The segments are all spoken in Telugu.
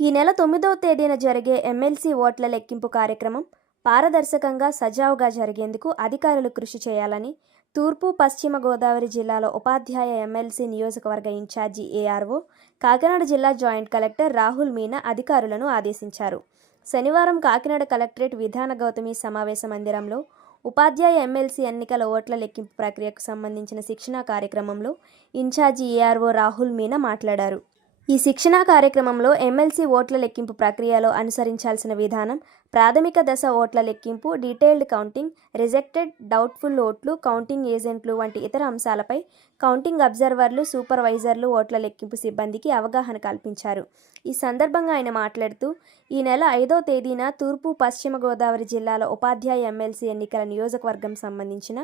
ఈ నెల తొమ్మిదవ తేదీన జరిగే ఎమ్మెల్సీ ఓట్ల లెక్కింపు కార్యక్రమం పారదర్శకంగా సజావుగా జరిగేందుకు అధికారులు కృషి చేయాలని తూర్పు పశ్చిమ గోదావరి జిల్లాలో ఉపాధ్యాయ ఎమ్మెల్సీ నియోజకవర్గ ఇన్ఛార్జి ఏఆర్ఓ కాకినాడ జిల్లా జాయింట్ కలెక్టర్ రాహుల్ మీనా అధికారులను ఆదేశించారు. శనివారం కాకినాడ కలెక్టరేట్ విధాన గౌతమి సమావేశ మందిరంలో ఉపాధ్యాయ ఎమ్మెల్సీ ఎన్నికల ఓట్ల లెక్కింపు ప్రక్రియకు సంబంధించిన శిక్షణా కార్యక్రమంలో ఇన్ఛార్జి ఏఆర్ఓ రాహుల్ మీనా మాట్లాడారు. ఈ శిక్షణా కార్యక్రమంలో ఎమ్మెల్సీ ఓట్ల లెక్కింపు ప్రక్రియలో అనుసరించాల్సిన విధానం ప్రాథమిక దశ ఓట్ల లెక్కింపు డీటెయిల్డ్ కౌంటింగ్ రిజెక్టెడ్ డౌట్ఫుల్ ఓట్లు కౌంటింగ్ ఏజెంట్లు వంటి ఇతర అంశాలపై కౌంటింగ్ అబ్జర్వర్లు సూపర్వైజర్లు ఓట్ల లెక్కింపు సిబ్బందికి అవగాహన కల్పించారు. ఈ సందర్భంగా ఆయన మాట్లాడుతూ ఈ నెల ఐదో తేదీన తూర్పు పశ్చిమ గోదావరి జిల్లాల ఉపాధ్యాయ ఎమ్మెల్సీ ఎన్నికల నియోజకవర్గం సంబంధించిన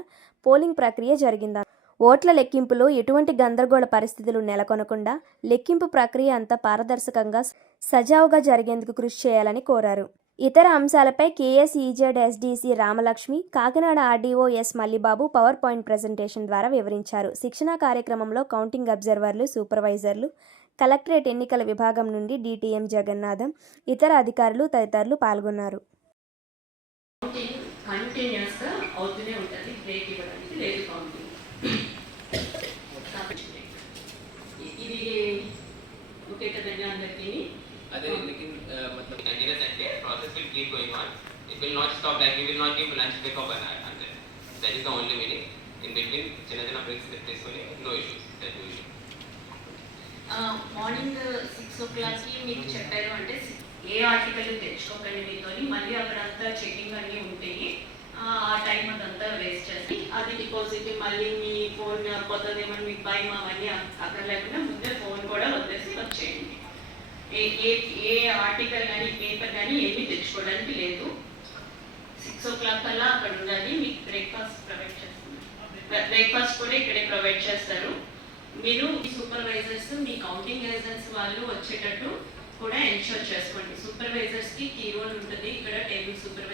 పోలింగ్ ప్రక్రియ జరిగిందా ఓట్ల లెక్కింపులో ఎటువంటి గందరగోళ పరిస్థితులు నెలకొనకుండా లెక్కింపు ప్రక్రియ అంతా పారదర్శకంగా సజావుగా జరిగేందుకు కృషి చేయాలని కోరారు. ఇతర అంశాలపై KSEZ SDC Ramalakshmi Kakinada RDO S Mallibabu power point presentation ద్వారా వివరించారు. శిక్షణా కార్యక్రమంలో కౌంటింగ్ అబ్జర్వర్లు సూపర్వైజర్లు కలెక్టరేట్ ఎన్నికల విభాగం నుండి డిటిఎం జగన్నాథం ఇతర అధికారులు తదితరులు పాల్గొన్నారు. కంటిన్యూస్గా అవుతూనే ఉంటుంది బ్రేక్ ఇవ్వడానికి లేదు కౌంటింగ్ ఓకే కదండి అందరికీ अदर लेकिन अ, मतलब continuous అంటే process will keep going on. It will not stop like we will not give lunch break of an hour. అంతే. That is the only meaning. In between చిన్న చిన్న breaks తీసుకొని no issues. That no issue. Morning six ఓ క్లాక్కి మీకు చెప్పారు అంటే ఏ ఆర్టికల్ తెచ్చుకోకండి మీతోని మళ్ళీ అక్కడంతా చెకింగ్ అన్నీ ఉంటాయి ఆ టైం అదంతా వేస్ట్ చేసి అది డిపాజిట్ మళ్ళీ మీ ఫోన్ కొత్తది ఏమన్నా మీకు భయం అవన్నీ అక్కడ లేకుండా ముందే ఫోన్ కూడా వదిలేసి వచ్చేయండి ఏ ఏ ఏ ఆర్టికల్ కానీ పేపర్ కానీ ఏమీ తెచ్చుకోవడానికి లేదు. సిక్స్ ఓ క్లాక్ కల్లా అక్కడ ఉండాలి. మీకు బ్రేక్ఫాస్ట్ ప్రొవైడ్ చేస్తున్నారు. బ్రేక్ఫాస్ట్ కూడా ఇక్కడే ప్రొవైడ్ చేస్తారు. మీరు మీ సూపర్వైజర్స్ మీ కౌంటింగ్ ఏజెంట్స్ వాళ్ళు వచ్చేటట్టు కూడా ఎన్షూర్ చేసుకోండి. సూపర్వైజర్స్కి కీ రోల్ ఉంటుంది. ఇక్కడ టేబుల్ సూపర్వైజర్